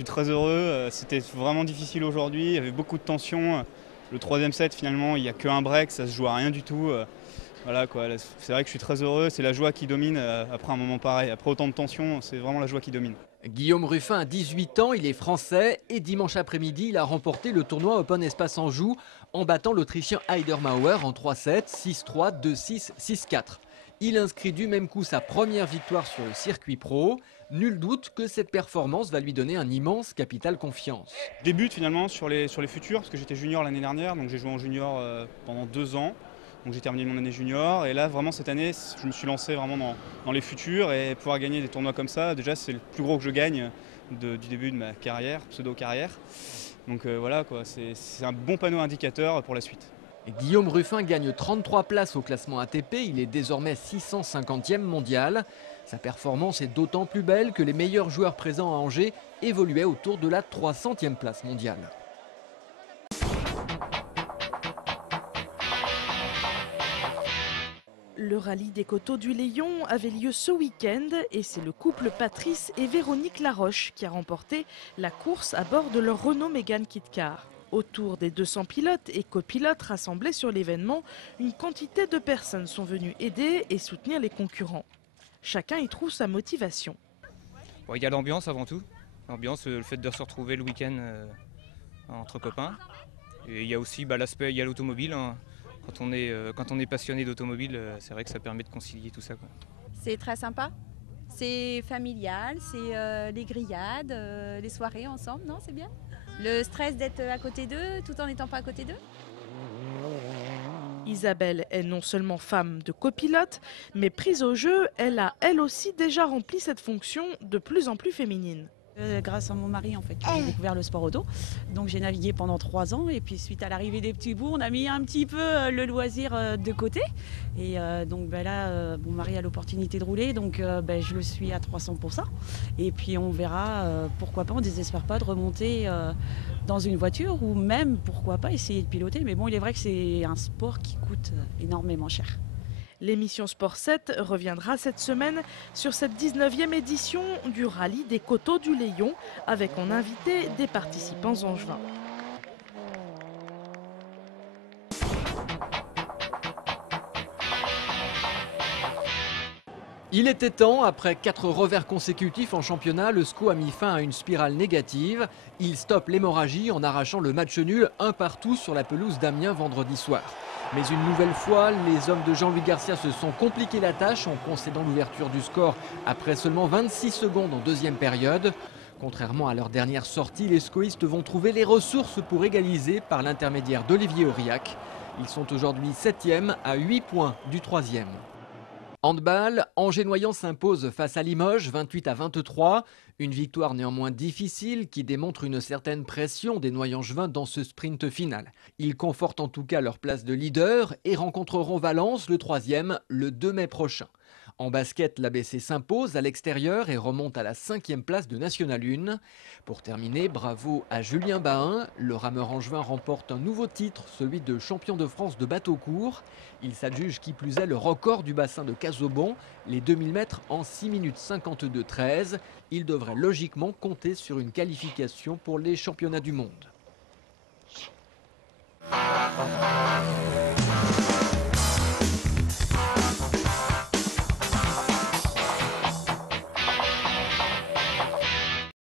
suis très heureux. C'était vraiment difficile aujourd'hui, il y avait beaucoup de tension. Le troisième set, finalement, il n'y a qu'un break, ça se joue à rien du tout. Voilà quoi, c'est vrai que je suis très heureux, c'est la joie qui domine après un moment pareil. Après autant de tension, c'est vraiment la joie qui domine. Guillaume Ruffin a 18 ans, il est français et dimanche après-midi, il a remporté le tournoi Open Espace Anjou en battant l'Autrichien Heider Mauer en 3-7, 6-3, 2-6, 6-4. Il inscrit du même coup sa première victoire sur le circuit pro. Nul doute que cette performance va lui donner un immense capital confiance. Je débute finalement sur les futurs, parce que j'étais junior l'année dernière, donc j'ai joué en junior pendant 2 ans. Donc j'ai terminé mon année junior et là vraiment cette année je me suis lancé vraiment dans les futurs et pouvoir gagner des tournois comme ça, déjà c'est le plus gros que je gagne du début de ma carrière, pseudo-carrière. Donc voilà quoi, c'est un bon panneau indicateur pour la suite. Guillaume Ruffin gagne 33 places au classement ATP, il est désormais 650e mondial. Sa performance est d'autant plus belle que les meilleurs joueurs présents à Angers évoluaient autour de la 300e place mondiale. Le rallye des Coteaux du Léon avait lieu ce week-end et c'est le couple Patrice et Véronique Laroche qui a remporté la course à bord de leur Renault Mégane Kit-Car. Autour des 200 pilotes et copilotes rassemblés sur l'événement, une quantité de personnes sont venues aider et soutenir les concurrents. Chacun y trouve sa motivation. Bon, il y a l'ambiance avant tout, l'ambiance, le fait de se retrouver le week-end entre copains. Et il y a aussi l'aspect, il y a l'automobile. Hein. Quand on est passionné d'automobile, c'est vrai que ça permet de concilier tout ça, quoi. C'est très sympa, c'est familial, c'est les grillades, les soirées ensemble, non, c'est bien. Le stress d'être à côté d'eux tout en n'étant pas à côté d'eux. Isabelle est non seulement femme de copilote, mais prise au jeu, elle a elle aussi déjà rempli cette fonction de plus en plus féminine. Grâce à mon mari en fait, j'ai découvert le sport auto. Donc j'ai navigué pendant 3 ans et puis suite à l'arrivée des petits bouts, on a mis un petit peu le loisir de côté. Et donc là, mon mari a l'opportunité de rouler, donc je le suis à 300%. Et puis on verra, pourquoi pas, on ne désespère pas de remonter dans une voiture ou même, pourquoi pas, essayer de piloter. Mais bon, il est vrai que c'est un sport qui coûte énormément cher. L'émission Sport 7 reviendra cette semaine sur cette 19e édition du rallye des Coteaux du Léon avec en invité des participants angevins. Il était temps, après 4 revers consécutifs en championnat, le SCO a mis fin à une spirale négative. Il stoppe l'hémorragie en arrachant le match nul un partout sur la pelouse d'Amiens vendredi soir. Mais une nouvelle fois, les hommes de Jean-Louis Garcia se sont compliqué la tâche en concédant l'ouverture du score après seulement 26 secondes en deuxième période. Contrairement à leur dernière sortie, les scoïstes vont trouver les ressources pour égaliser par l'intermédiaire d'Olivier Aurillac. Ils sont aujourd'hui 7e à 8 points du 3e. Handball, Angers-Noyant s'impose face à Limoges 28-23. Une victoire néanmoins difficile qui démontre une certaine pression des Noyangevins dans ce sprint final. Ils confortent en tout cas leur place de leader et rencontreront Valence le 3e le 2 mai prochain. En basket, l'ABC s'impose à l'extérieur et remonte à la 5e place de National 1. Pour terminer, bravo à Julien Bahin. Le rameur angevin remporte un nouveau titre, celui de champion de France de bateau court. Il s'adjuge qui plus est le record du bassin de Casaubon, les 2000 mètres en 6 minutes 52-13. Il devrait logiquement compter sur une qualification pour les championnats du monde.